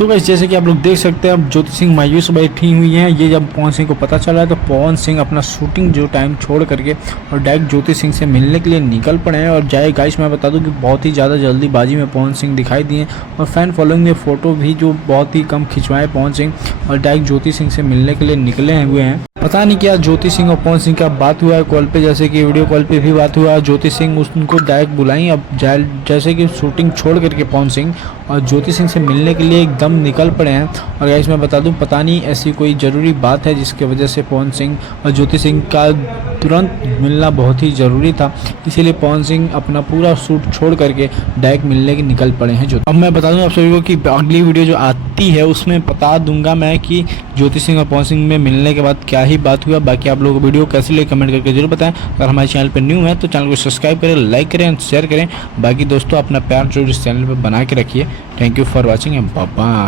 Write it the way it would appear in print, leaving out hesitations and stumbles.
तो गाइस जैसे कि आप लोग देख सकते हैं अब ज्योति सिंह मायूस बैठी हुई हैं। ये जब पवन सिंह को पता चला है तो पवन सिंह अपना शूटिंग जो टाइम छोड़ करके और डायरेक्ट ज्योति सिंह से मिलने के लिए निकल पड़े हैं। और जाए गाइस मैं बता दूं कि बहुत ही ज़्यादा जल्दीबाजी में पवन सिंह दिखाई दिए और फैन फॉलोइंग ने फोटो भी जो बहुत ही कम खिंचवाए पवन सिंह और डायरेक्ट ज्योति सिंह से मिलने के लिए निकले हुए हैं। पता नहीं क्या ज्योति सिंह और पवन सिंह का बात हुआ है कॉल पे, जैसे कि वीडियो कॉल पे भी बात हुआ। ज्योति सिंह उनको डायरेक्ट बुलाई अब जैसे कि शूटिंग छोड़ करके पवन सिंह और ज्योति सिंह से मिलने के लिए एकदम निकल पड़े हैं। और गाइस मैं बता दूं पता नहीं ऐसी कोई ज़रूरी बात है जिसकी वजह से पवन सिंह और ज्योति सिंह का तुरंत मिलना बहुत ही ज़रूरी था, इसीलिए पवन सिंह अपना पूरा शूट छोड़ करके डायरेक्ट मिलने के निकल पड़े हैं। जो अब मैं बता दूं आप सभी को कि अगली वीडियो जो आती है उसमें बता दूंगा मैं कि ज्योति सिंह और पवन सिंह में मिलने के बाद क्या ही बात हुआ। बाकी आप लोगों को वीडियो कैसी लगी कमेंट करके जरूर बताएं। अगर हमारे चैनल पर न्यू है तो चैनल को सब्सक्राइब करें, लाइक करें और शेयर करें। बाकी दोस्तों अपना प्यार जरूर इस चैनल पर बना के रखिए। Thank you for watching and bye bye.